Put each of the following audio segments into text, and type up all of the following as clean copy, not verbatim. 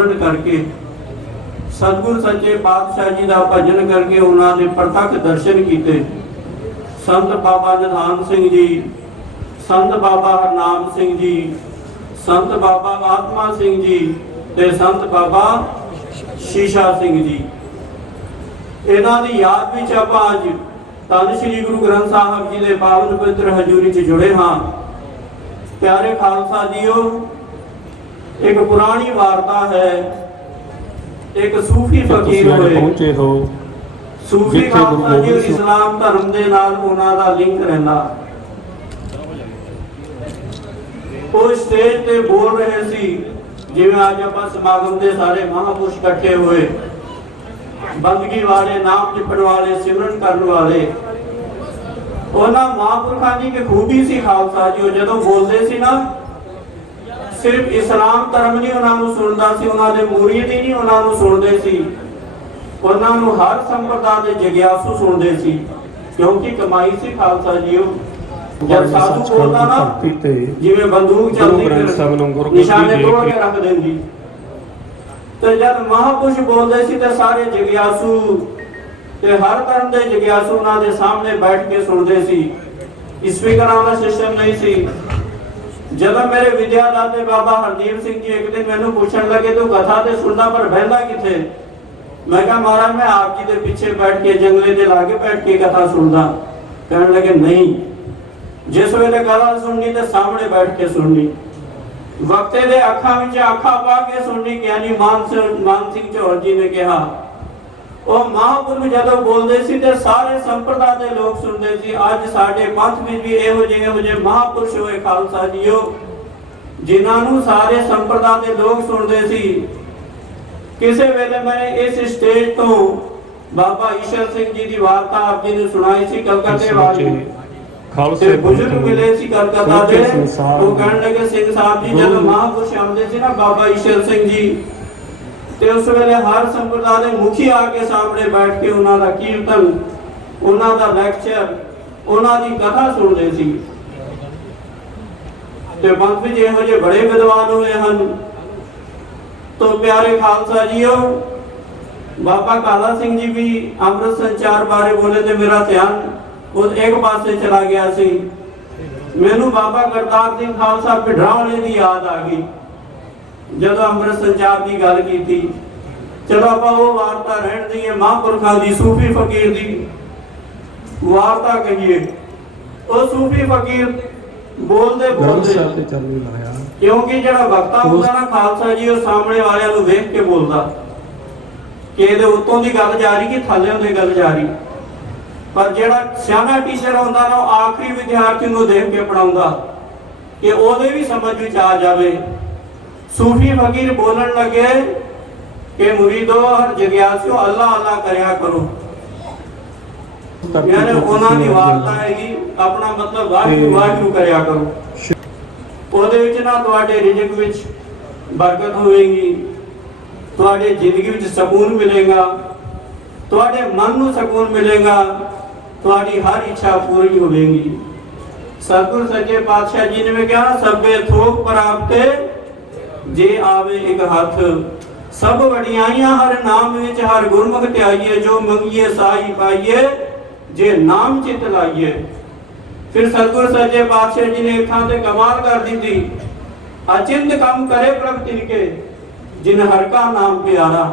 सिमरन करके सतगुरु सच्चे पातशाह जी का भजन करके उन्होंने प्रत्यक्ष दर्शन किए। संत बाबा निधान सिंह जी, संत बाबा हरनाम सिंह जी, संत बाबा आत्मा सिंह जी ते संत बाबा शीशा सिंह जी। इन्हां दी याद विच आपां अज धन श्री गुरु ग्रंथ साहब जी के पावन पवित्र हजूरी च जुड़े हाँ। प्यारे खालसा जीओ, एक पुरानी वार्ता है। एक सूफी फकीर होए हो सूफी खालसा जी इस्लाम धर्म दे नाल उन्हां दा लिंक रहिंदा। वो स्टेज ते बोल रहे सी जिवें अज आपां समागम दे सारे महापुरुष इकट्ठे होए, बंदगी वाले, नाम जपण वाले, सिमरन करने वाले। उन्हां महापुरखां दी एक खूबी सी खालसा जी, जदों बोलदे सी ना सिर्फ इस्लाम धर्म नहीं उन्होंने सुनता सी, उन्होंने मुरीद ही नहीं उन्होंने सुनते सी, उन्होंने हर संप्रदाय के जिग्यासु सुनते सी, क्योंकि कमाई सी खालसा जी। जब साधु बोलता ना जिवें बंदूक चलती निशाने तोड़ के रख देंदी, तो जब महापुरुष बोलते सी तो सारे जिग्यासु ते हर धर्म के जिग्यासु उन्होंने सामने बैठ के सुनते सी। स्पीकरां दा सिस्टम नहीं सी। जब मेरे विद्यादाते बाबा हरदीप सिंह जी एक दिन मैंने पूछन लगे तू कथा तो सुनना पर बहला किथे? मैं कहा महाराज मैं आप जी के पीछे बैठ के जंगले के लागे बैठ के कथा सुनना। कहने लगे नहीं, जिस वेले गल सुननी तो सामने बैठ के सुननी, वक्ते दे अखा विच अखा पा के सुननी। ज्ञानी मान सिंह चौहर जी ने कहा ਉਹ ਮਹਾਂਪੁਰਖ ਜਦੋਂ बोलते सी ते सारे संप्रदाय के लोग सुनते सी। अज साडे पंथ में भी ਇਹੋ ਜਿਹੇ महापुरुष होए खालसा जीओ, जिन्होंने सारे संप्रदाय के लोग सुनते सी। किसी वेले मैं इस स्टेज तो बाबा ईश्वर सिंह जी की वार्ता आप जी ने सुनाई सी कलकत्ते वाली। खालसे बुजुर्ग मिले सी कलकत्ता दे, वो कहने लगे सिंह साहब जी जब महापुरुष आते सी ना बाबा ईश्वर सिंह जी, ते उस वेले हर संप्रदाय के मुखी आके सामने बैठ के उन्होंने कीर्तन, उन्होंने लैक्चर, उन्होंने कथा सुनते सी। ते पंथ विच इहो जिहे बड़े विद्वान हुए हैं। तो प्यारे खालसा जीओ, बाबा काला सिंह जी भी अमृत संचार बारे बोले तो मेरा ध्यान उस एक पासे चला गया सी। मैनू बाबा करतार सिंह खालसा भिड्रां वाले की याद आ गई जब अमृत संचार की गल की थी। चलो आप वो वार्ता रहन दी, महापुरखों की सूफी फकीर की वार्ता कहिए। वो सूफी फकीर बोलते बोलते क्योंकि जो वक्ता होता ना खालसा जी, वो सामने वाले को वेख के बोलता कि ये उत्तों की गल जा रही कि थल्ले की गल जा रही। पर जो सियाना टीचर होता ना आखिरी विद्यार्थी को देख के पढ़ाऊंगा कि ओदे भी समझ में आ जाए। सूफी फकीर बोलन लगे कि मुरीदो और जिग्यासु अल्लाह अल्लाह करया करो। यानी उन्होंने वार्ता है कि अपना मतलब वाहिगुरू वाहिगुरू करया करो। ओदे विच ना तुहाडे रिज़्क विच बरकत होवेगी, तुहाडे जिंदगी विच सुकून मिलेगा, तुहाडे मन नूं सुकून मिलेगा, तुहाडी हर इच्छा पूरी होवेगी। सतगुरु सच्चे पातशाह जी ने कहा सबे थोक प्राप्ते जे आवे एक हाथ, सब वडियाइयां हर नाम विच हर गुरमुख ध्याइए, जो मंगिए साई पाइए जे नाम चित लाइए। फिर सतगुरु सच्चे पातशाह जी ने एक थां ते कमाल कर दी थी, अचिंत कम करे प्रभ तिनके जिन हर का नाम प्यारा।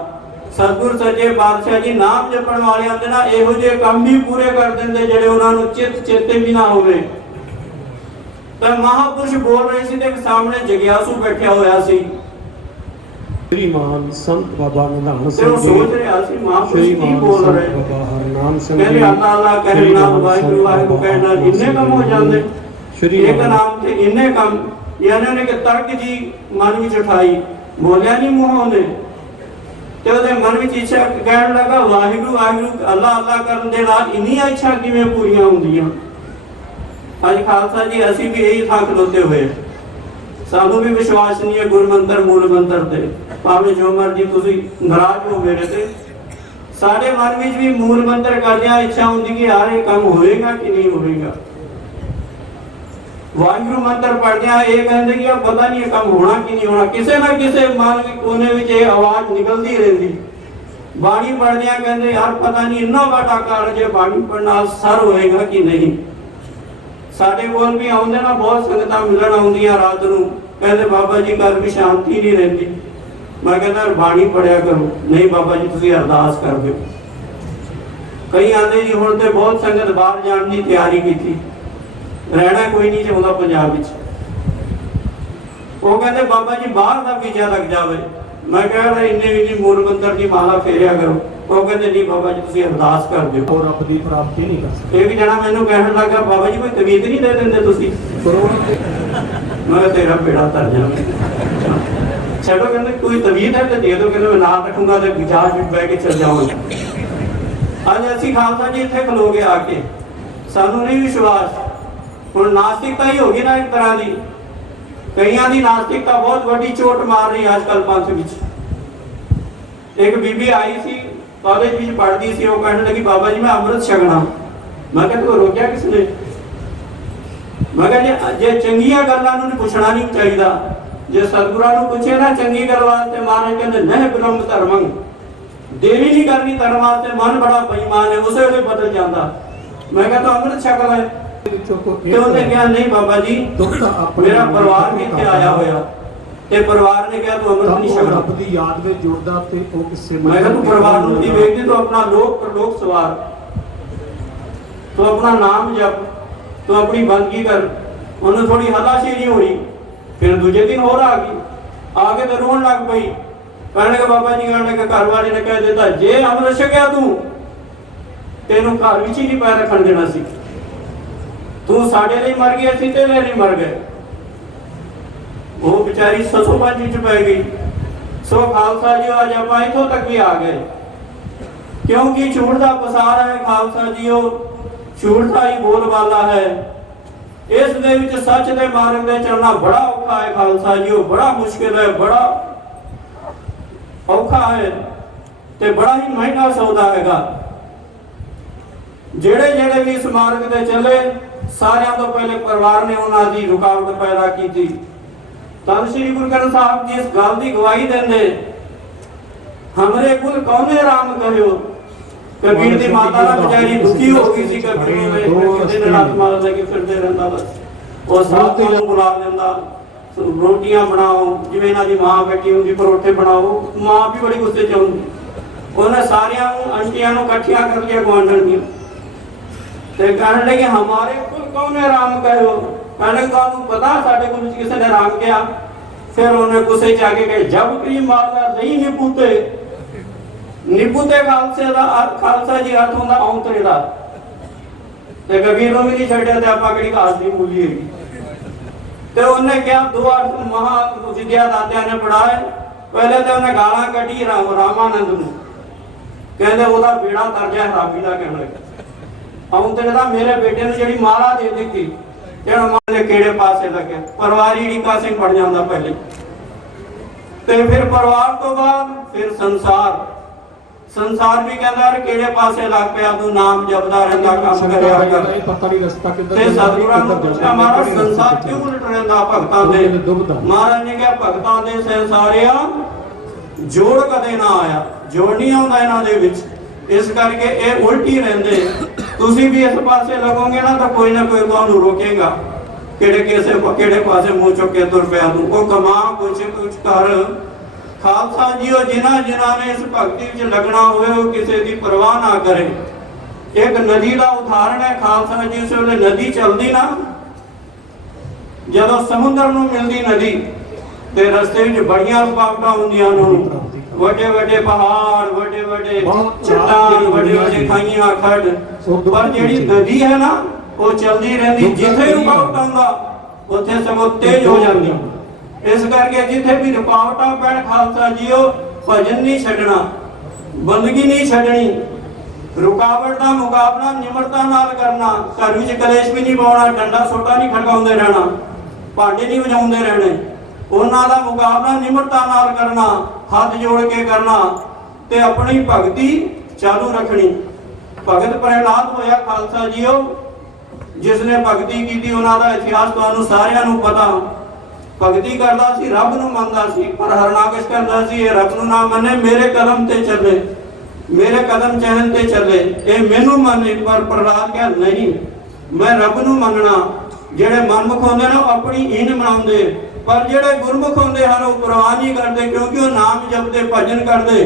सतगुरु सच्चे पातशाह जी नाम जपण वालियां दे ना इहो जे काम भी पूरे कर दिंदे ਜਿਹੜੇ ਉਹਨਾਂ ਨੂੰ चित चेते भी ना होवे। तो महापुरुष बोल रहे सी ते सामने जिग्यासु बैठा होया सी। श्रीमान संत बाबा निधान सिंह जी सोच रहे सी महापुरुष की बोल रहे बाबा हरनाम सिंह जी अल्लाह अल्लाह कहना वाहिगुरू वाहिगुरू कहना इन्ने कम हो जांदे। एक नाम ते इन्ने कम, यानी उन्हें के तर्क जी मन विच उठाई, बोलिया नहीं मुंहों ने ते ओदे मन विच इच्छा कहन लगा वाहिगुरू वाहिगुरू अल्लाह अल्लाह करन दे नाल इन्नी इच्छा किवें पूरीआं हुंदियां। अज खालसा जी असी भी यही थां खलोते हुए, सानू भी विश्वास नहीं है गुरु मंत्र मूल मंत्र ते, भावें जो मर्जी तुसी नाराज हो मेरे ते, साडे मन विच भी मूल मंत्र करदियां इच्छा हुंदी कि यार ये काम होएगा कि नहीं होएगा। ਵਾਹਿਗੁਰੂ ਮੰਤਰ ਪੜ੍ਹਦਿਆਂ ਇਹ ਕਹਿੰਦੇ ਕਿ ਪਤਾ ਨਹੀਂ ਇਹ ਕੰਮ ਹੋਣਾ ਕਿ ਨਹੀਂ ਹੋਣਾ, ਕਿਸੇ ਨਾ ਕਿਸੇ ਮਾਨਵੀ ਕੋਨੇ ਵਿੱਚ ਇਹ ਆਵਾਜ਼ ਨਿਕਲਦੀ ਰਹਿੰਦੀ। ਬਾਣੀ ਪੜ੍ਹਦਿਆਂ ਕਹਿੰਦੇ ਯਾਰ ਪਤਾ ਨਹੀਂ ਇੰਨਾ ਵੱਡਾ ਕਾਰਜ ਹੈ ਬਾਣੀ ਪੜ੍ਹਨ ਨਾਲ ਸਰ ਹੋਏਗਾ ਕਿ ਨਹੀਂ। ਸਾਡੇ ਕੋਲ ਵੀ ਆਉਂਦੇ ਨਾ ਬਹੁਤ ਸੰਗਤਾਂ ਮਿਲਣ ਆਉਂਦੀਆਂ ਰਾਤ ਨੂੰ, ਕਹਿੰਦੇ ਬਾਬਾ ਜੀ ਘਰ ਵੀ ਸ਼ਾਂਤੀ ਨਹੀਂ ਰਹਿੰਦੀ। ਮੈਂ ਕਹਿੰਦਾ ਬਾਣੀ ਪੜਿਆ ਕਰੋ। ਨਹੀਂ ਬਾਬਾ ਜੀ ਤੁਸੀਂ ਅਰਦਾਸ ਕਰ ਦਿਓ। ਕਈ ਆਂਦੇ ਜੀ ਹੁਣ ਤੇ ਬਹੁਤ ਸੰਗਤ ਬਾਹਰ ਜਾਣ ਦੀ ਤਿਆਰੀ ਕੀਤੀ, ਰਹਿਣਾ ਕੋਈ ਨਹੀਂ ਚਾਹੁੰਦਾ ਪੰਜਾਬ ਵਿੱਚ। ਉਹ ਕਹਿੰਦੇ ਬਾਬਾ ਜੀ ਬਾਹਰ ਦਾ ਵੀਜ਼ਾ ਲੱਗ ਜਾਵੇ। ਮੈਂ ਕਹਿੰਦਾ ਇੰਨੇ ਵੀ ਨਹੀਂ ਮੂਲ ਮੰਤਰ ਦੀ ਮਾਲਾ ਫੇਰਿਆ ਕਰੋ। ਉਹ ਕਹਿੰਦੇ ਨਹੀਂ ਬਾਬਾ ਜੀ ਤੁਸੀਂ ਅਰਦਾਸ ਕਰ ਦਿਓ। ਉਹ ਰੱਬ ਦੀ ਪ੍ਰਾਪਤੀ ਨਹੀਂ ਕਰ ਸਕਦੇ। ਇੱਕ ਜਣਾ ਮੈਨੂੰ ਕਹਿਣ ਲੱਗਾ ਬਾਬਾ ਜੀ ਕੋਈ ਤਵੀਤ ਨਹੀਂ ਦੇ ਦਿੰਦੇ ਤੁਸੀਂ। ਮੈਂ ਕਿਹਾ ਤੇਰਾ ਬੇੜਾ ਤਰ ਜਾਵੇ। ਛੱਡੋ, ਕਹਿੰਦੇ ਕੋਈ ਤਵੀਤ ਹੈ ਤੇ ਦੇ ਦਿਓ। ਕਹਿੰਦੇ ਮੈਂ ਨਾਲ ਰੱਖੂੰਗਾ ਤੇ ਵਿਚਾਰ ਵਿੱਚ ਬਹਿ ਕੇ ਚੱਲ ਜਾਵਾਂਗਾ। ਅੱਜ ਅਸੀਂ ਖਾਲਸਾ ਜੀ ਇੱਥੇ ਖਲੋ ਕੇ ਆ ਕੇ ਸਾਨੂੰ ਨਹੀਂ ਵਿਸ਼ਵਾਸ। ਹੁਣ ਨਾਸਤਿਕਤਾ ਹੀ ਹੋ ਗਈ ਨਾ ਇੱਕ ਤਰ੍ਹਾਂ ਦੀ। ਕਈਆਂ ਦੀ ਨਾਸਤਿਕਤਾ ਬਹੁਤ ਵੱਡੀ ਚੋਟ ਮਾਰ ਰਹੀ ਅੱਜ ਕੱਲ੍ਹ ਪੰਥ ਵਿੱਚ। ਇੱਕ ਬੀਬੀ ਆਈ ਸੀ, ਕਾਲਜ ਵਿੱਚ ਪੜ੍ਹਦੀ ਸੀ। ਉਹ ਕਹਿਣ ਲੱਗੀ ਬਾਬਾ ਜੀ ਮੈਂ ਅੰਮ੍ਰਿਤ ਛਕਣਾ। ਮੈਂ ਕਿਹਾ ਤੂੰ ਰੋਕਿਆ ਕਿਸ ਨੇ? ਮੈਂ ਕਿਹਾ ਜੇ ਚੰਗੀਆਂ ਗੱਲਾਂ ਨੂੰ ਪੁੱਛਣਾ ਨਹੀਂ ਚਾਹੀਦਾ। ਜੇ ਸਤਿਗੁਰਾਂ ਨੂੰ ਪੁੱਛੇ ਨਾ ਚੰਗੀ ਗੱਲ ਵਾਸਤੇ, ਮਹਾਰਾਜ ਕਹਿੰਦੇ ਨਹਿ ਬ੍ਰਹਮ ਧਰਮੰ, ਦੇਰੀ ਨਹੀਂ ਕਰਨੀ ਧਰਮ ਵਾਸਤੇ। ਮਨ ਬੜਾ ਬੇਈਮਾਨ ਹੈ, ਉਸੇ ਵੇਲੇ ਬਦਲ ਜਾਂਦਾ। ਮੈਂ ਕਿਹਾ ਤੂੰ ਅੰਮ੍ਰਿਤ ਛਕ ਲੈ। ਤੇ ਉਹਨੇ ਕਿਹਾ ਨਹੀਂ ਬਾਬਾ ਜੀ ਮੇਰਾ ਪਰਿਵਾਰ ਵੀ ਇੱਥੇ ਆਇਆ ਹੋਇਆ ਤੇ ਪਰਿਵਾਰ ਨੇ ਕਿਹਾ ਤੂੰ ਅੰਮ੍ਰਿਤ ਨਹੀਂ ਛਕਣਾ। ਰੱਬ ਦੀ ਯਾਦ ਵਿੱਚ ਜੁੜਦਾ ਤੇ ਉਹ ਕਿਸੇ ਮੈਂ ਕਿਹਾ ਤੂੰ ਪਰਿਵਾਰ ਨੂੰ ਨਹੀਂ ਵੇਖਦੀ, ਤੂੰ ਆਪਣਾ ਲੋਕ ਪ੍ਰਲੋਕ ਸਵਾਰ, ਤੂੰ ਆਪਣਾ ਨਾਮ ਜਪ, ਤੂੰ ਆਪਣੀ ਬੰਦਗੀ ਕਰ। ਉਹਨੂੰ ਥੋੜੀ ਹਲਾਸ਼ੀ ਨਹੀਂ ਹੋ ਰਹੀ। ਫਿਰ ਦੂਜੇ ਦਿਨ ਹੋਰ ਆ ਕੇ ਤੇ ਰੋਣ ਲੱਗ ਪਈ। कहने के बाबा जी कहने के घर वाले ने कह देता जे अमृत छकिया तू तेनू घर विच ही नहीं पैर रखन देना सी। तू साडे लिए मर गया सी, तेरे लिए मर गए। वो बेचारी ससोबंज च पै गई। सो खालसा जी आज आप इथों तक भी आ गए, क्योंकि झूठ का पसार है। खालसा जी झूठ का ही बोलबाला है। इस दे विच सच दे मार्ग ते चलना बड़ा औखा है। खालसा जी बड़ा मुश्किल है, बड़ा औखा है ते बड़ा ही महंगा सौदा हैगा। जेड़े जेड़े भी इस मार्ग ते चले सारियां तो पहले परिवार ने उन्हां दी रुकावट पैदा की थी। धन श्री गुरु ग्रंथ साहब जी इस गल दी गवाही देंदे, हमरे कुल कौने राम कहियो। कबीर दी माता ना बेचारी दुखी हो गई सी। कबीर ने दिन रात मार लगी फिरदे रहंदा, बस ओ साथ नूं बुला लेंदा, रोटियां बनाओ, जिवें इन्हां दी मां बैठी हुंदी परोठे बनाओ। मां भी बड़ी गुस्से च हुंदी। उन्हें सारियां आंटियां नूं इकट्ठियां कर लिया गुआंढण दी ते कहण लगे हमारे कुल कौने राम कहो। कहने तुहानूं पता साडे कुल किसी ने राम कहा। फिर उन्हें गुस्से च आके कहे जब करी मारदा नहीं निपुते। निपुते खालसे दा अर्थ, खालसा जी अर्थ हुंदा औंतरे दा। ते कबीर नूं भी नहीं छड्डिया ते आपां किहड़ी घास दी मूली हैगी। ते उन्हें क्या दो अर्थ महा विद्या दातिया ने पढ़ाए। पहले तो उन्हें गाला कटी रामानंद नूं, कहंदे ओदा बेड़ा तर जाए हरामी दा। कहण लगे औंतरे दा मेरे बेटे नूं जिहड़ी माला दे दित्ती ते मां ने किहड़े पासे लगे। परिवारी रीका सिंह पड़ जांदा पहले ते फिर परिवार तो बाद फिर संसार। संसार भी कहता है किहड़े पासे लग पिया तू नाम जपदा रहंदा काम करया कर। पता नहीं रास्ता किधर ते सतगुरां नूं पुछया महाराज संसार क्यों उलट रहंदा भगतां दे। महाराज ने कहा भगतां दे संसारिया जोड़ कदे ना आया, जोड़ नहीं आउंदा इन्हां दे विच, इस करके ये उल्टी रहंदे। तुसीं भी इस पासे लगोगे ना तो कोई ना कोई तुहानूं रोकेगा किहड़े पासे मुंह चुक के तुर पिया तू। ओ कमा कुछ कर। खालसा जी जिन्हां ने इस भगती विच लगना होवे वो किसी की परवाह ना करे। एक नदी का उदाहरण है। खालसा जी उस वेले नदी चलती ना, जदों समुद्र नूं मिलदी नदी ते रस्ते विच बड़ियां रुकावटां हुंदियां ने। वड्डे वड्डे पहाड़, वड्डे वड्डे चट्टान, वड्डे वड्डे खाइयां खड्ड, पर जिहड़ी नदी है ना वो चलती रहंदी। जिथे रुकावट आउंदा उत्थे सगों तेज हो जांदी। इस करके जिथे भी रुकावटां पैण खालसा जीओ भजन नहीं छड्डना, बंदगी नहीं छड्डनी। रुकावट का मुकाबला निमरता नाल करना। घर विच कलेश भी नहीं पाउणा, डंडा सोटा नहीं खड़काउंदे रहना, भांडे नहीं वजाउंदे रहने। उन्हां दा मुकाबला निमरता नाल करना, हाथ जोड़ के करना ते अपनी भगती चालू रखनी। भगत प्रहलाद होया खालसा जीओ जिसने भगती की उन्हों का इतिहास तुहानू सारिਆਂ ਨੂੰ पता। भगती करता सी, रब नूं मनदा सी, पर हरनाकश करता सी ये रब नूं ना मने, मेरे कदम ते चले, मेरे कदम चहन ते चले, ये मैनू मने। पर प्रहलाद कहा नहीं, मैं रब नूं मनना। जेड़े मनमुख होंदे ना अपनी ईन मनाउंदे, पर जेड़े गुरमुख होंदे हैं वो परवाह नहीं करते, क्योंकि वो नाम जपते, भजन करते,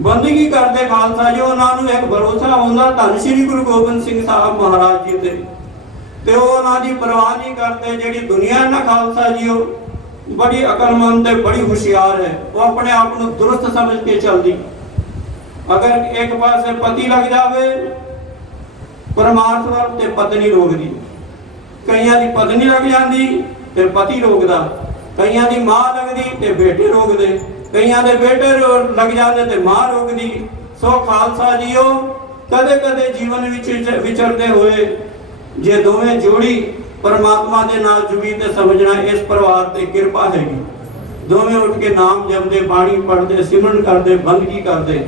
बंदगी करते खालसा जी। उन्होंने एक भरोसा होंदा धन श्री गुरु गोबिंद सिंह साहब महाराज जी ते, ते वो उन्होंने परवाह नहीं करते। जेड़ी दुनिया ना खालसा जी वो बड़ी अकलमंद है, बड़ी होशियार है, वो अपने आप को दुरुस्त समझ के चलती। अगर एक पास पति लग जावे परमार्थ वाल ते पत्नी रोकदी, कईयां दी पत्नी लग जाती ते पति रोकदा, कईयां दी मां लगदी ते बेटे रोकदे, कईयां दे बेटे लग जाते ते मां रोकदी। सो खालसा जीओ कदे कदे जीवन विच विचरते हुए जे दोवें जोड़ी परमात्मा के नाल जुड़ी ते समझना इस परिवार ते कृपा हैगी। दोवें उठ के नाम जपदे, बाणी पढ़ते, सिमरन करते, बंदगी करते,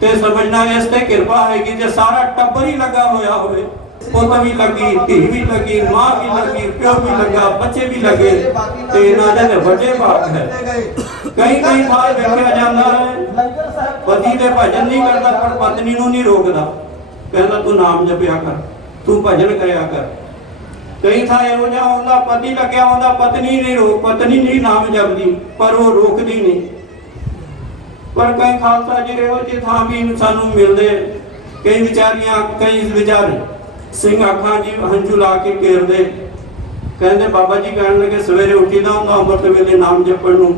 ते समझना इस ते कृपा हैगी। जे सारा टब्बर ही लगा होया होवे, पुत भी लगी, धी भी लगी, मां भी लगी, प्यो भी लगा, बच्चे भी लगे, ते इन्हां दे बड़े भाग है। कई कई बार देखा जाता है पति दे भजन नहीं करता, पर पत्नी नूं नहीं रोकदा, कहंदा तू नाम जपिया कर, तू भजन करया कर। कई था इहो जिहा होंदा पति लग्या होंदा, पत्नी नहीं नाम जपदी, पर वो रोकदी नहीं। पर कई खालसा जी इहो जी थां भी सानू मिलदे, कई विचारियां, कई विचार सिंह अखां जी हंझू ला के घेरदे, कहंदे बाबा जी कहण लगे सवेरे उठीदा हुंदा अमृत वेले नाम जपण नूं,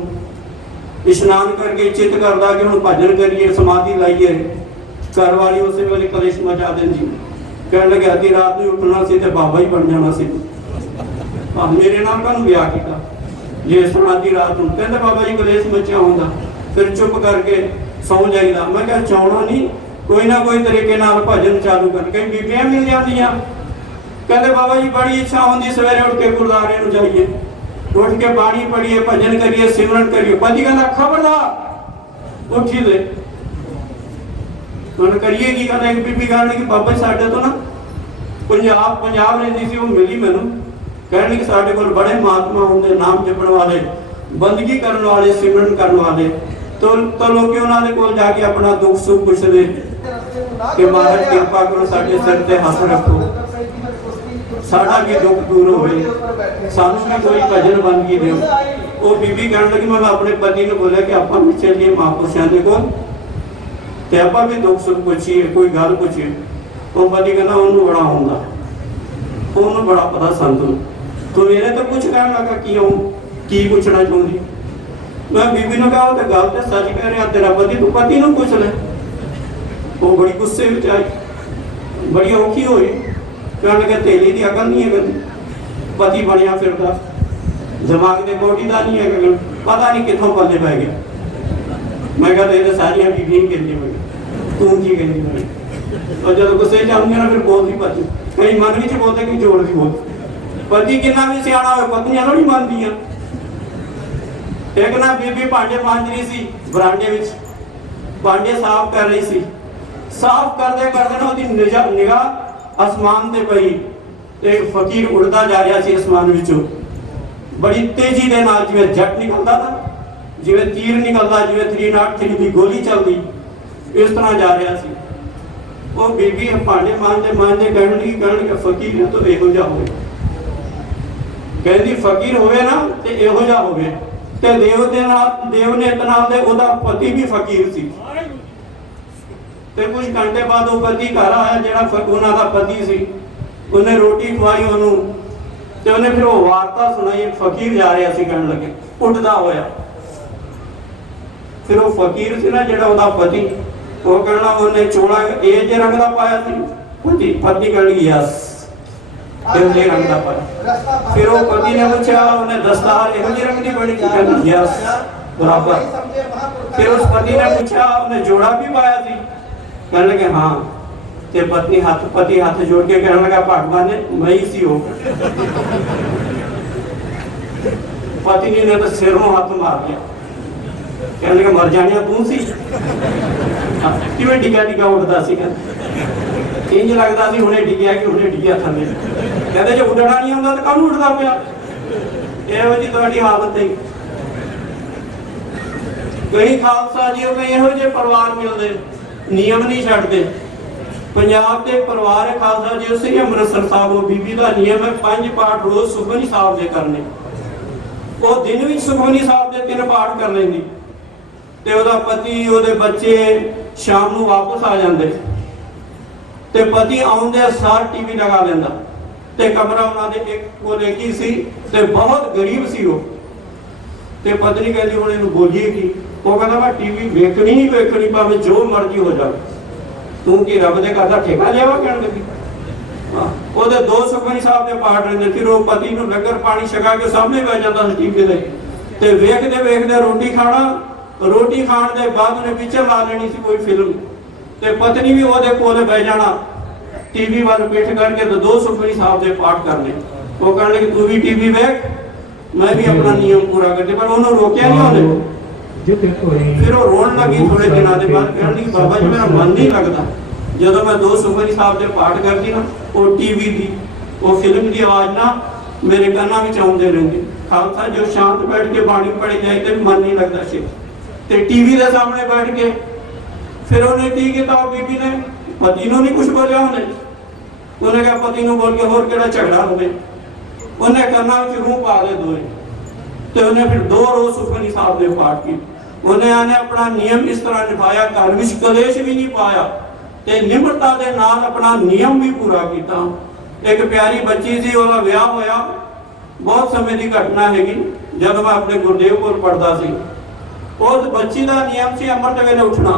इशनान करके चित करदा कि हुण भजन करिए, समाधि लाइए। घर वाली उस वेले कलेश मचा देंदी, कहण लगे अद्धी रात नूं उठना सी ते बाबा ही बन जाना सी। मेरे नाल काहनूं विआह कीता जे इस तरह अद्धी रात नूं? कहंदे बाबा जी कलेश मचिया हुंदा, फिर चुप करके सौ जाईदा। मैं कहा चाहना नहीं, कोई ना कोई तरीके नाल भजन चालू करके बीबियां मिल जांदियां। कहंदे बाबा जी बड़ी इच्छा होंदी सवेरे उठ के गुरुद्वारे नूं जाइए, उठ के बाणी पढ़िए, भजन करिए, सिमरन करिए। पति कहंदा खबरदार उठी दे, ਹੁਣ ਕਰੀਏ ਕੀ ਕਰਨਾ। ਇੱਕ ਬੀਬੀ ਕਹਿਣ ਕਿ ਬਾਬਾ ਜੀ ਸਾਡੇ ਤੋਂ ਨਾ ਪੰਜਾਬ ਰਹਿੰਦੀ ਸੀ, ਉਹ ਮਿਲੀ ਮੈਨੂੰ, ਕਹਿਣ ਕਿ ਸਾਡੇ ਕੋਲ ਬੜੇ ਮਹਾਤਮਾ ਹੁੰਦੇ, ਨਾਮ ਜਪਣ ਵਾਲੇ, ਬੰਦਗੀ ਕਰਨ ਵਾਲੇ, ਸਿਮਰਨ ਕਰਨ ਵਾਲੇ। ਤਾਂ ਲੋਕੀ ਉਹਨਾਂ ਦੇ ਕੋਲ ਜਾ ਕੇ ਆਪਣਾ ਦੁੱਖ ਸੁੱਖ ਪੁੱਛਦੇ ਕਿ ਮਹਾਰਾਜ ਕਿਰਪਾ ਕਰੋ, ਸਾਡੇ ਸਿਰ ਤੇ ਹੱਥ ਰੱਖੋ, ਸਾਡਾ ਵੀ ਦੁੱਖ ਦੂਰ ਹੋਵੇ, ਸਾਨੂੰ ਵੀ ਕੋਈ ਭਜਨ ਬੰਦਗੀ ਦਿਓ। ਉਹ ਬੀਬੀ ਕਹਿਣ ਲੱਗੀ ਮੈਂ ਆਪਣੇ ਪਤੀ ਨੂੰ ਬੋਲਿਆ ਕਿ ਆਪਾਂ ਵੀ ਚੱਲੀਏ ਮਹਾਂਪੁਰਸ਼ਾਂ ਦੇ ਕੋਲ ਤੇ ਆਪਾਂ ਵੀ ਦੁੱਖ ਸੁੱਖ ਪੁੱਛੀਏ, ਕੋਈ ਗੱਲ ਪੁੱਛੀਏ। ਉਹ ਪਤੀ ਕਹਿੰਦਾ ਉਹਨੂੰ ਬੜਾ ਹੁੰਦਾ, ਉਹਨੂੰ ਬੜਾ ਪਤਾ ਸੰਤ ਨੂੰ, ਤੂੰ ਮੇਰੇ ਤੋਂ ਕੁਝ ਕਹਿਣ ਲੱਗਾ ਕੀ ਪੁੱਛਣਾ ਚਾਹੁੰਦੀ? ਮੈਂ ਬੀਬੀ ਨੂੰ ਕਹਾ ਉਹ ਤੇ ਗੱਲ ਤੇ ਸੱਚ ਕਹਿ ਰਿਹਾ ਤੇਰਾ ਪਤੀ, ਤੂੰ ਪਤੀ ਨੂੰ ਪੁੱਛ ਲੈ। ਉਹ ਬੜੀ ਗੁੱਸੇ ਵਿੱਚ ਆਈ, ਬੜੀ ਔਖੀ ਹੋਈ, ਕਹਿਣ ਲੱਗਾ ਤੇਲੀ ਦੀ ਅਕਲ ਨਹੀਂ ਹੈ, ਪਤੀ ਬਣਿਆ ਫਿਰਦਾ, ਦਿਮਾਗ ਦੇ ਬੋਡੀ ਦਾ ਨਹੀਂ ਹੈ, ਪਤਾ ਨਹੀਂ ਕਿੱਥੋਂ ਪੱਲੇ ਪੈ ਗਿਆ। मैं कहता ये सारिया बीबियां कहती हुई, तू की कहती हुई। और जब गुस्से जाऊंगे ना फिर बोल नहीं पाती, कई मन भी बोलते कि जोड़ भी बोलते। पति कितना भी सियाना हो, पत्नियां नहीं मानदियां। एक ना बीबी भांडे मांज रही सी बरांडे विच, भांडे साफ कर रही सी, साफ करते करते ना उसदी निगाह आसमान ते पई ते फकीर उड़दा जा रहा सी आसमान विचों, बड़ी तेजी दे नाल जिवें जट निकलदा था, जिवें तीर निकलदा, जिवें 303 की गोली चलती, इस तरह जा रहा सी। वो बीबी भांडे मांजते कहण फकीर तो इहो जिहा होवे, कहंदी फकीर होवे ना ते इहो जिहा होवे। ते देव ने इतना दे ओदा पति भी फकीर सी। ते कुछ घंटे बाद वो पति घर आया जिहड़ा उन्हां दा पति सी, उन्हें रोटी खवाई ओनू ते उन्हें फिर वो वार्ता सुनाई। फकीर जा रहा सी, कहण लगे उठदा होया, फिर वो फकीर से ना जिहड़ा ओदा पति, वो कहना उन्हें चोला ये जे रंग दा पाया सी, पति कहण लगी यस इहो जे रंग दा पाया। फिर वो पति ने पूछा उन्हें दस्तार इहो जे रंग दी बनी, कहना यस बराबर। फिर उस पति ने पूछा उन्हें जोड़ा भी पाया सी, कहण लगे हाँ। ते पति हाथ जोड़ के कहने लगा भगवान ने मैं ही सी हो। पत्नी ने तो सिरों हाथ मार दिया, कहने लगा मर जाने तू सी, किवें डिग्या उठदा सी, इंज लगदा सी हुणे डिग्या कि हुणे डिग्या थल्ले। कहते जो उड़ना नहीं आता तो काहनूं उड़दा पिया। ਇਹੋ ਜਿਹੀ ਤੁਹਾਡੀ ਹਾਲਤ ਹੈ। ਕਈ ਖਾਲਸਾ ਜੀ ਉਹ ਇਹੋ ਜਿਹੇ ਪਰਿਵਾਰ ਮਿਲਦੇ ਨਿਯਮ ਨਹੀਂ ਛੱਡਦੇ। ਪੰਜਾਬ ਦੇ ਪਰਿਵਾਰ ਹੈ ਖਾਲਸਾ ਜੀ ਉਸੇ ਅੰਮ੍ਰਿਤਸਰ ਸਾਹਿਬ ਉਹ ਬੀਬੀ ਦਾ ਨਿਯਮ ਹੈ 5 ਪਾਠ ਰੋਜ਼ ਸੁਖਮਨੀ ਸਾਹਿਬ ਦੇ ਕਰਨੇ। ਉਹ ਦਿਨ ਵਿੱਚ ਸੁਖਮਨੀ ਸਾਹਿਬ ਦੇ 3 ਪਾਠ ਕਰ ਲੈਂਦੀ ਤੇ ਉਹਦਾ ਪਤੀ ਉਹਦੇ ਬੱਚੇ ਸ਼ਾਮ ਨੂੰ ਵਾਪਸ ਆ ਜਾਂਦੇ ਤੇ ਪਤੀ ਆਉਂਦੇ ਸਾਰ ਟੀਵੀ ਲਗਾ ਲੈਂਦਾ ਤੇ ਕਮਰਾ ਉਹਨਾਂ ਦੇ ਇੱਕ ਕੋਲੇ ਕੀ ਸੀ ਤੇ ਬਹੁਤ ਗਰੀਬ ਸੀ ਉਹ ਤੇ ਪਤਨੀ ਕਹਿੰਦੀ ਹੁਣ ਇਹਨੂੰ ਬੋਲੀਏ ਕੀ। ਉਹ ਕਹਿੰਦਾ ਮੈਂ ਟੀਵੀ ਵੇਖਣੀ ਹੀ ਵੇਖਣੀ ਭਾਵੇਂ ਜੋ ਮਰਜ਼ੀ ਹੋ ਜਾਵੇ ਤੂੰ ਕੀ ਰੱਬ ਦੇ ਘਰ ਦਾ ਠੇਕਾ ਲਿਆਵਾ ਕਹਿਣ ਲੱਗੀ। ਉਹਦੇ 2 ਸੁਖਮਨੀ ਸਾਹਿਬ ਦੇ ਪਾਠ ਰਹਿੰਦੇ। ਫਿਰ ਉਹ ਪਤੀ ਨੂੰ ਲੰਗਰ ਪਾਣੀ ਛਕਾ ਕੇ ਸਾਹਮਣੇ ਬਹਿ ਜਾਂਦਾ ਸੀ ਟੀਵੀ ਦੇ ਤੇ ਵੇਖਦੇ ਵੇਖਦੇ ਰੋਟੀ ਖਾਣ ਦੇ ਬਾਅਦ ਉਹਨੇ ਪਿਕਚਰ ਲਾ ਲੈਣੀ ਸੀ ਕੋਈ ਫਿਲਮ ਤੇ ਪਤਨੀ ਵੀ ਉਹਦੇ ਕੋਲ ਬਹਿ ਜਾਣਾ टीवी वाल पेट करके तो 2 सुखमनी साहब के पाठ करने। वो कहने कि तू भी टीवी देख मैं भी अपना नियम पूरा करते पर उन्होंने रोकया नहीं उन्हें। फिर वो रोन लगी थोड़े दिनों के बाद कहने लगी बाबा जी मेरा मन नहीं लगता जो मैं 2 सुखमनी साहब के पाठ करती ना वो टीवी की वो फिल्म की आवाज ना मेरे कानों में आउंदे रहंदी। खालसा जो शांत बैठ के बाणी पढ़ी जाए तो मन नहीं लगता सी ते टीवी के सामने बैठ के फिर उन्हें की किया बीबी ने पति ने नहीं कुछ बोलिया उन्हें कहा पति ने बोल के होर केड़ा झगड़ा होवे उन्हें करना रूह पा दे दोए ते उन्हें फिर 2 रोज सुखमनी साहब के पाठ की। उन्हें आने अपना नियम इस तरह निभाया घर विच कलेश भी नहीं पाया ते निम्रता दे नाल अपना नियम भी पूरा किया। एक प्यारी बच्ची सी ओदा विआह होया बहुत समय की घटना हैगी जब मैं अपने गुरदेव कोल पढ़दा सी। उस बच्ची का नियम सी अमृत वेले उठना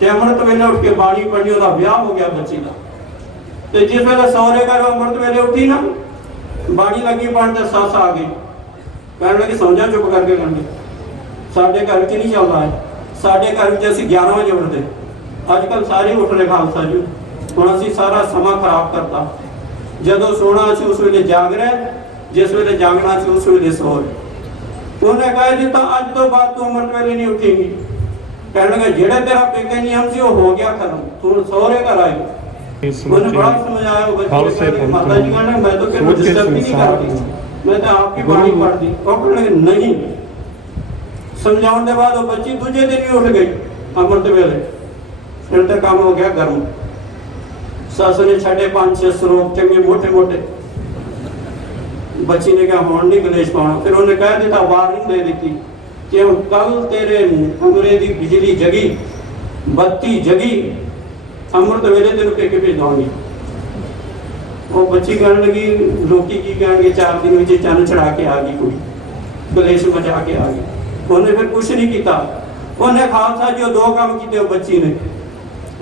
ते अमृत वेले उठ के बाणी पढ़नी। ओदा विआह हो गया बच्ची का ते जिस वेले सौरे घर अमृत वेले उठी ना बाणी लगी पढ़न ते सस आ गई कहने लगी सौ जा चुप करके करनी साडे घर च नहीं चलता है। साडे घर च असीं 11 बजे उठते अजकल सारे उठ रहे खालसा जी हुण असीं सारा समा खराब करता। जदों सोना असीं उस वेले जाग रहे जिस वेले जागना असीं उस वेले सो रहे। उन्हें कह दिता अज तो बाद तू अमृत वेले नहीं उठेगी। कहने लगा जेड़ा तेरा पेके नियम से वो हो गया खत्म तू सौरे घर आएगी। मैंने बड़ा समझाया वो बच्चे ने माता जी कहने मैं तो किसी डिस्टर्ब भी नहीं करती मैं तो आपकी बाणी पढ़ती। वो कहने लगे नहीं समझाने के बाद वो बच्ची दूसरे दिन ही उठ गई अमृत वेले। फिर तो काम हो गया गर्म। सस ने छड़े 5-6 श्लोक चंगे मोटे मोटे बच्ची ने कहा हुण नहीं कलेश पाना। फिर उन्हें कह दिता वार्निंग दे दी कि कल तेरे कमरे की बिजली जगी बत्ती जगी अमृत वेले तेन पेके भेज दूंगी। वो बच्ची कहने लगी लोकी की कहेंगे 4 दिन में चन चढ़ा के आ गई कुड़ी कलेश मचा के आ गई। उन्हें फिर कुछ नहीं किया। उन्हें खालसा जो 2 काम किए बच्ची ने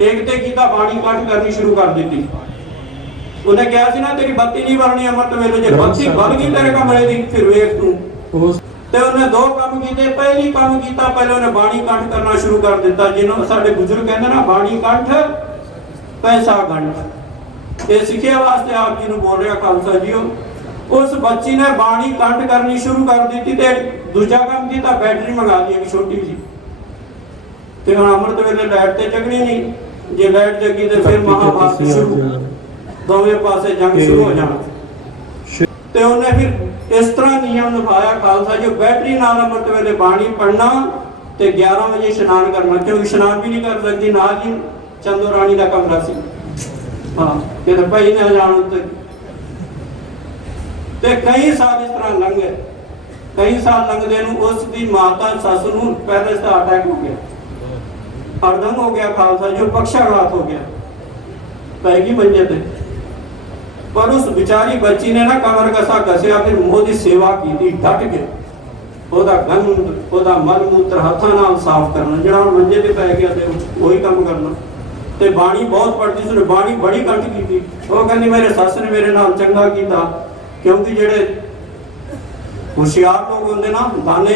एक तो किया बाणी पाठ करनी शुरू कर दी। उन्हें कहा सी ना तेरी बत्ती नहीं बलनी अमृत वेले जे बत्ती बल गई तेरे कमरे की फिर वेख तू ते उन्हें 2 काम किए। पहली काम किया पहले उन्हें बाणी कंठ करना शुरू कर दिता जिन्होंने साडे बुजुर्ग कहते ना बाणी कंठ पैसा गंठ ये सिक्ख्या वास्ते आप जी बोल रहा खालसा जी। उस बच्ची ने बाणी कंठ करनी शुरू कर दी ते दूजा काम किया बैटरी मंगा दी एक छोटी जी ते हुण अमृत वेले लाइट ते जगनी नहीं जे लाइट जगी ते फिर महाभारत शुरू दोवें पासे जंग शुरू हो जाना। ते उन्हें फिर इस तरह नियम निभाया खालसा जो बैटरी नाल अमृत वेले बाणी पढ़ना ते 11 बजे स्नान करना क्योंकि स्नान भी नहीं कर सकती ना जी चंदो रानी का कमरा सी। हाँ कि भाई ने जान ते कई साल इस तरह लंघ गए। कई साल लंघदे नूं उस दी माता सस नूं पहले से अटैक हो गया अर्धंग हो गया खालसा जो पक्षाघात हो गया पैगी मंजे ते। पर उस बिचारी बच्ची ने ना कमर कसा कसिया फिर मोह की सेवा की थी डट के ओदा गंद ओदा मल मूत्र हत्थां नाल साफ करना जिहड़ा मंजे ते पै गया ते वही काम करना ते बाणी बहुत पढ़ती सी। बाणी बड़ी कंठ की थी। वो कहंदी मेरे सस ने मेरे नाल चंगा कीता क्योंकि जिहड़े होशियार लोग होंदे ना दाने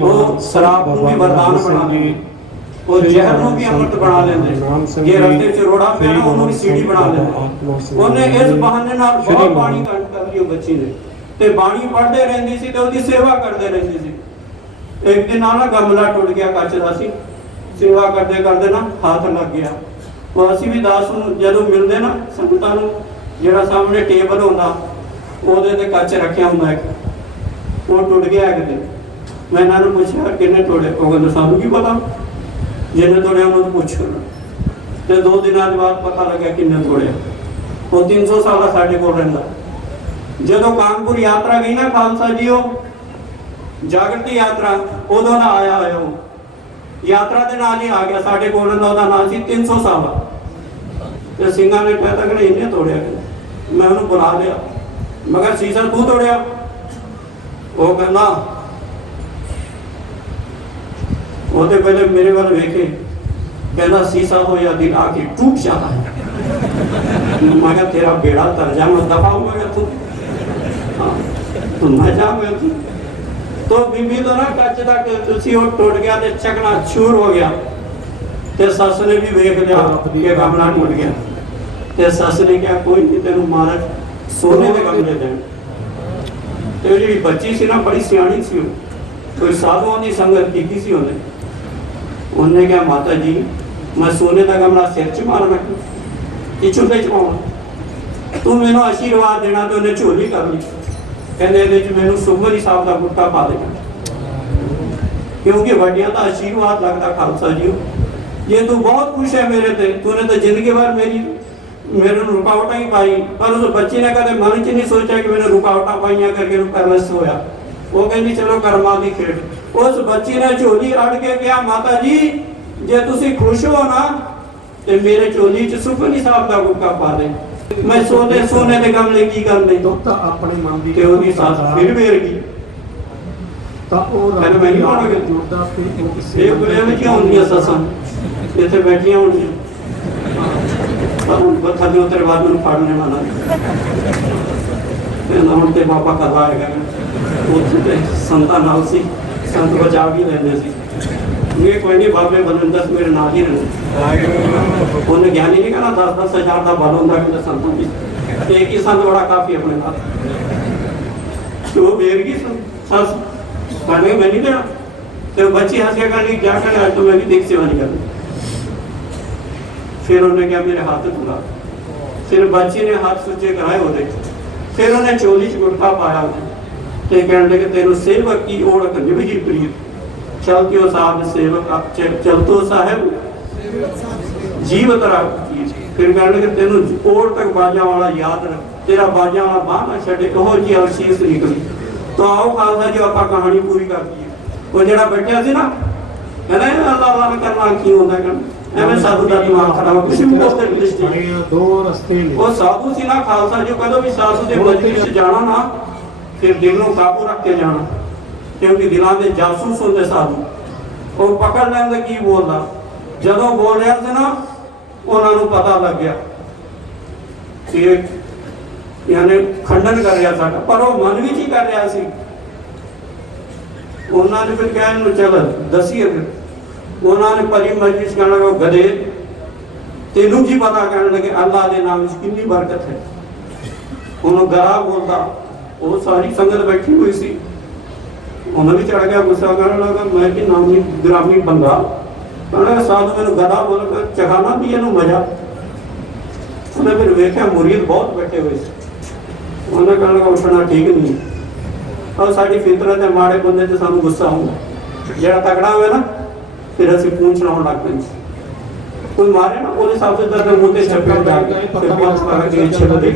वो शराब को भी वरदान बना लेंगे और जहर को भी अमृत बना लेंगे। ये रस्ते च रोड़ा पे ना उन्होंने सीढ़ी बना लेंगे। उन्हें इस बहाने नाल बहुत बाणी कंठ कर लियो बच्ची ने ते बाणी पढ़दे रहंदी सी ते ओदी सेवा करदे रहंदी सी। एक दिन ना गमला टुट गया कच दा सी सेवा करदे करदे ना हाथ लग गया। वो असीं भी दास नूं जदों मिलदे ना संगतां नूं ਜਿਹੜਾ ਸਾਹਮਣੇ ਟੇਬਲ ਹੁੰਦਾ ਉਹਦੇ ਤੇ ਕੱਚ ਰੱਖਿਆ ਹੁੰਦਾ ਇੱਕ, ਉਹ ਟੁੱਟ ਗਿਆ ਕਿਤੇ। ਮੈਂ ਇਹਨਾਂ ਨੂੰ ਪੁੱਛਿਆ ਕਿੰਨੇ ਤੋੜੇ? ਉਹ ਕਹਿੰਦੇ ਸਾਨੂੰ ਕੀ ਪਤਾ, ਜਿਹਨੇ ਤੋੜਿਆ ਉਹਨੂੰ ਪੁੱਛੋ। ਤੇ 2 ਦਿਨਾਂ ਦੇ ਬਾਅਦ ਪਤਾ ਲੱਗਿਆ ਕਿੰਨੇ ਤੋੜਿਆ। ਉਹ 300 ਸਾਲ ਸਾਡੇ ਕੋਲ ਰਹਿੰਦਾ। ਜਦੋਂ ਕਾਨਪੁਰ ਯਾਤਰਾ ਗਈ ਨਾ ਖਾਲਸਾ ਜੀ, ਉਹ ਜਾਗਰਤੀ ਯਾਤਰਾ, ਉਦੋਂ ਨਾ ਆਇਆ ਹੋਇਆ ਉਹ ਯਾਤਰਾ ਦੇ ਨਾਲ ਹੀ ਆ ਗਿਆ ਸਾਡੇ ਕੋਲ ਰਹਿੰਦਾ। ਉਹਦਾ ਨਾਂ ਸੀ 300 ਸਾਲ। ਤੇ ਸਿੰਘਾਂ ਨੇ ਕਹਿ ਤਾ ਕਿ ਇਹਨੇ ਤੋੜਿਆ। ਮੈਂ ਉਹਨੂੰ ਬੁਲਾ ਲਿਆ, ਮਗਰ ਸੀਸਾ ਤੂੰ ਤੋੜਿਆ? ਉਹ ਕਹਿੰਦਾ, ਉਹਦੇ ਪਹਿਲੇ ਮੇਰੇ ਵੱਲ ਵੇਖੇ, कहना शीशा हो या दिल आके टूट जाता है। मैं तेरा बेड़ा तर जा, मैं दफा हुआ तू, मैं जाऊंगा तू। तो बीबी तो ना कच तक तुसी वो टूट गया ते चकना चूर हो गया। ते सस ने भी वेख लिया कि गमला टूट गया। ते सस ने क्या कोई नहीं तेन महाराज सोने के गमले दें। ते जी बच्ची सी ना बड़ी सियाणी सी, कोई साधुओं की संगत की सी उन्हें क्या माता जी मैं सोने का गमला सिर च मारना कि चुल्हे च पाना, तू मैनू आशीर्वाद देना। तो उन्हें झोली कर ली, कहते मैनू सुखमनी साहब का गुट्टा पा देना, क्योंकि वड्डियां का आशीर्वाद लगता। खालसा जी ये तू बहुत खुश है मेरे ते, तूने तो जिंदगी भर मेरे रुकावटा ही पाई, पर उस बच्ची ने कदे मन च नहीं सोचा कि मैंने रुकावटा पाइया करके पैलेस होया। वो कहती चलो कर्मा की खेड। उस बच्ची ने झोली अड़ के कहा माता जी जे तुसी खुश हो ना ते मेरे झोली च सुखमनी साहब का गुटका पा दे, मैं सोने के गमले की गल नहीं। तो अपने मन की ते ओदी सास फिर वेर गई। ਤਾਂ ਉਹ ਕਹਿੰਦੇ ਮੈਂ ਨਹੀਂ ਪਾਉਣਾ। ਜੁੜਦਾ ਤੇ ਉਹ ਕਿਸੇ ਇਹ ਬੁਲੇ ਵਿੱਚ ਹੁੰਦੀਆਂ ਸੱਸਾਂ ਇੱਥੇ ਬੈਠੀਆਂ ਹੋਣਗੀਆਂ, ਪਰ ਥੱਲੇ ਉਤਰੇ ਬਾਅਦ ਮੈਨੂੰ ਫੜ ਲੈਣਾ ਨਾ। ਤੇ ਹੁਣ ਤੇ ਬਾਬਾ ਕਰਵਾ ਹੈਗਾ, ਉੱਥੇ ਤੇ ਸੰਤਾਂ ਨਾਲ ਸੀ, ਸੰਤ ਬਚਾ ਵੀ ਲੈਂਦੇ ਸੀ। ਇਹ ਕੋਈ ਨਹੀਂ ਬਾਬੇ ਬਲਵਿੰਦਰ ਮੇਰੇ ਨਾਲ ਹੀ ਰਹਿੰਦੇ। ਉਹਨੇ ਗਿਆਨੀ ਨਹੀਂ ਕਹਿਣਾ 10-10 ਹਜ਼ਾਰ ਦਾ ਬਲ ਹੁੰਦਾ ਕਿ ਸੰਤਾਂ ਦੀ, ਤੇ ਇੱਕ ਹੀ ਸੰਤ ਬੜਾ ਕਾਫੀ ਆਪਣੇ ਨਾਲ। ਉਹ ਵੇਰ ਗਈ ਸੱਸ कहने मैं नहीं देना। तो बच्ची हंस के कहने क्या करना, तो मैं भी देख सेवा नहीं करनी। फिर उन्होंने क्या मेरे हाथ में तुला, फिर बच्ची ने हाथ सुचे कराए होते, फिर उन्हें चोली च गुटका पाया। तो कहने लगे तेरे सेवक की ओढ़ निभ जी प्रीत, चलती हो साहब सेवक चलतो साहब जीव तरह। फिर कहने लगे तेन ओढ़ तक बाजा वाला याद रख, तेरा बाजा वाला बाह ना छे, ओह जी अवशीष निकली। तो आओ खालसा जी आप कहानी पूरी कर दी। वो जरा बैठा सी ना कहना अल्लाह अल्लाह करना की होता है, एवं साधु का दिमाग खराब कुछ भी बोलते दृष्टि। दो रास्ते ने वो साधु सी ना खालसा जी कदों भी साधु के मजलिस जाना ना, फिर दिल को काबू रख के जाना, क्योंकि दिलों के जासूस होते साधु। वो पकड़ लेंगे की बोलता, जदों बोल रहा था ना उन्होंने पता लग गया कि यानी खंडन कर रहा था, पर वो मन भी ही कर रहा सी। उन्होंने फिर क्या चल दसीए, फिर उन्होंने परी मजलिस कहने लगा गधे तेनू की पता, कहने लगे अल्लाह के नाम कितनी बरकत है। उन्होंने गला बोलता, वो सारी संगत बैठी हुई सी, उन्हें भी चढ़ गया गुस्सा, कहने लगा मैं कि नामी ग्रामी बंदा, कहने लगा साधु मैंने गला बोल कर चखाना भी इनू मजा। उन्हें फिर वेख्या मुरीद बहुत बैठे हुए थे, उन्हें कहने लगा उठना ठीक नहीं। और साड़ी फितरत है माड़े बंदे से सानू गुस्सा आऊंगा, जरा तगड़ा हुआ ना फिर असं पूछ लाने लग पे। कोई मारे ना वो हिसाब से दर्द मुंह ते छप्पे जाके फिर बात कर के छप्पे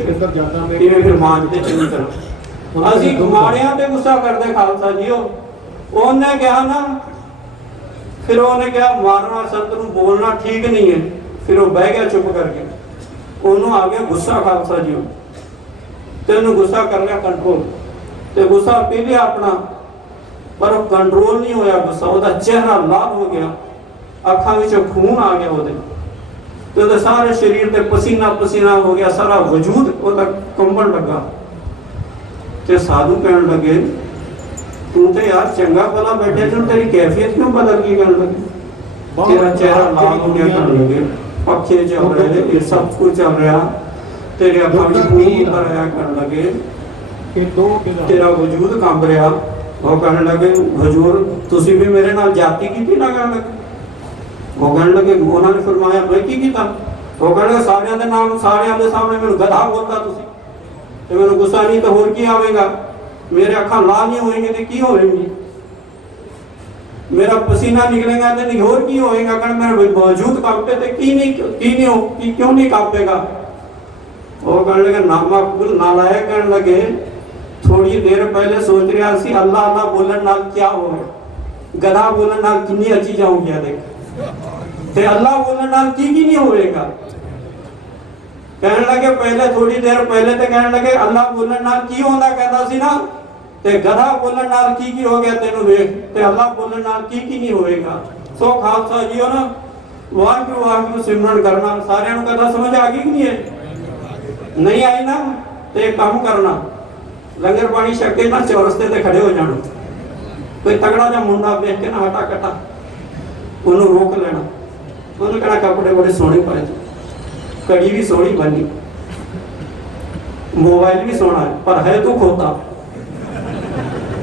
इवें फिर मांजते चंगी तरह। असि माड़ियां ते गुस्सा करते खालसा जी। ओने कहा ना, फिर उन्हें क्या मारना संत नूं बोलना ठीक नहीं है। फिर वो बह गया चुप करके, उन्होंने आ गया गुस्सा खालसा जी। तेन गुस्सा कर लिया कंट्रोल, तो गुस्सा पी लिया अपना, पर वो कंट्रोल नहीं होया गुस्सा, उसका चेहरा लाल हो गया, अखा विचों खून आ गया ਉਹਦੇ, ਤੇ ਉਹਦੇ ਸਾਰੇ शरीर ਤੇ पसीना पसीना हो गया, सारा वजूद ਉਹਦਾ कंबन लगा। ਤੇ साधु कहने लगे तू तो यार चंगा भला बैठे, तू तेरी कैफियत क्यों बदल गई? कहने लगे तेरा चेहरा लाल हो गया, कहने लगे पक्षे चल रहे, ये सब कुछ चल रहा, तेरे अखा में खून उतर आया, कहने लगे तेरा वजूद कंब रहा। वो कहने लगे हजूर तुसी भी मेरे नाल जाति की थी ना? कहने लगे वो कहने लगे उन्होंने फरमाया मैं की कीता? ਉਹ ਕਹਿੰਦੇ ਸਾਰਿਆਂ ਦੇ ਨਾਮ ਸਾਰਿਆਂ ਦੇ ਸਾਹਮਣੇ ਮੈਨੂੰ ਗਧਾ ਬੋਲਦਾ ਤੁਸੀਂ ਤੇ ਮੈਨੂੰ ਗੁੱਸਾ ਨਹੀਂ ਤਾਂ ਹੋਰ ਕੀ ਆਵੇਗਾ ਮੇਰੇ ਅੱਖਾਂ ਲਾਲ ਨਹੀਂ ਹੋਣਗੇ ਤੇ ਕੀ ਹੋਵੇਗੀ मेरा पसीना निकलेगा तो नहीं और की होएगा अगर मैं मौजूद कांपे तो की क्यों नहीं कांपेगा और कहने लगे नामाकुल नालायक कहने लगे थोड़ी देर पहले सोच रहा सी अल्लाह अल्लाह बोलन नाल क्या होगा गधा बोलन नाल कितनी अच्छी जाऊंगी देख ते अल्लाह बोलन नाल की नहीं होएगा कहने लगे पहले थोड़ी देर पहले तो कहने लगे अल्लाह बोलन नाल की होंदा कहता सी ना ते गधा बोलन नाल की हो गया तेनू वेख ते अल्लाह बोलन नाल की नहीं होएगा सो खालसा जी हो ना वाहिगुरू सिमरन करना सारे कथा समझ आ गई कि नहीं है नहीं आई ना तो एक काम करना लंगर पानी छक के ना चौरस्ते ते खड़े हो जाना कोई तगड़ा जा मुंडा देख के ना हटा कटा उन्होंने रोक लेना उन्होंने कहना कपड़े बड़े सोहने पाए कड़ी भी सोहनी बनी मोबाइल भी सोहना है पर है तो खोता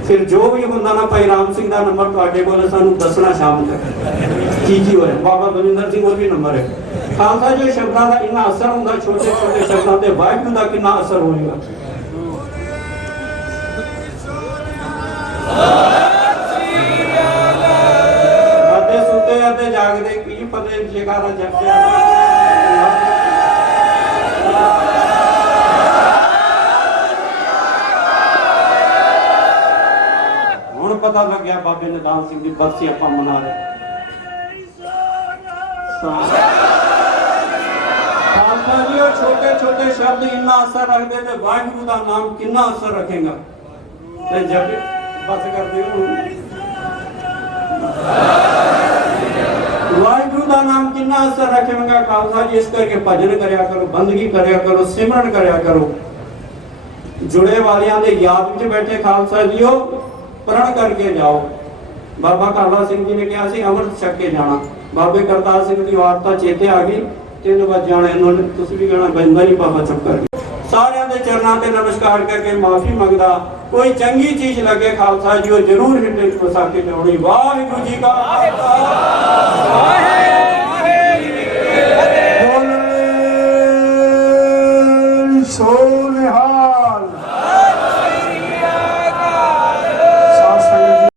फिर जो भी होंदा ना भाई राम सिंह का नंबर तुहाडे कोल सानू दसना शाम तक की होया बाबा बलिंदर सिंह कोल भी नंबर है खालसा जो शब्दां का इन्ना असर हुंदा छोटे छोटे शब्दां ते वाहिगुरू का कितना असर होएगा आते सुते आते जागदे की पते जयकारा जपया पता लग गया बाबे निधान सिंह की बरसी आप मना रहे छोटे छोटे शब्द इन्ना असर रखते थे वाहिगुरू का नाम कितना असर रखेगा जब बस कर दे वाहिगुरू का नाम कितना असर रखेगा खालसा जी इस करके भजन करया करो बंदगी करया करो सिमरन करया करो जुड़े वालियां दे याद विच बैठे खालसा जी हो प्रण करके जाओ बाबा काला सिंह जी ने कहा सी अमृत छक के जाना बाबे करतार सिंह की वार्ता चेते आ गई 3 बज जाने इन्होंने तुसी भी कहना बंदा नहीं बाबा चुप कर सारे दे चरणों ते नमस्कार करके माफी मंगदा कोई चंगी चीज लगे खालसा जी जरूर हिरदे च वसा के जोड़ी वाहिगुरू जी का सोल